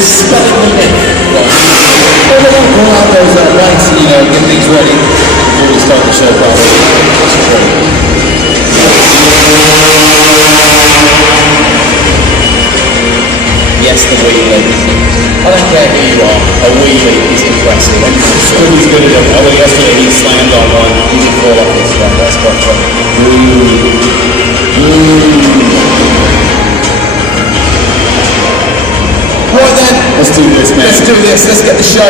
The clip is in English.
dispelling the myth. Well, we don't call out those lights, you know, get things ready before we start the show properly. Yes, the wheelie. I don't care who you are, a wheelie is impressive. And Scooby's good at it. Although yesterday he slammed on one, he did fall off his back. That's quite funny. Right then, let's do this, man. Let's do this. Let's get the show.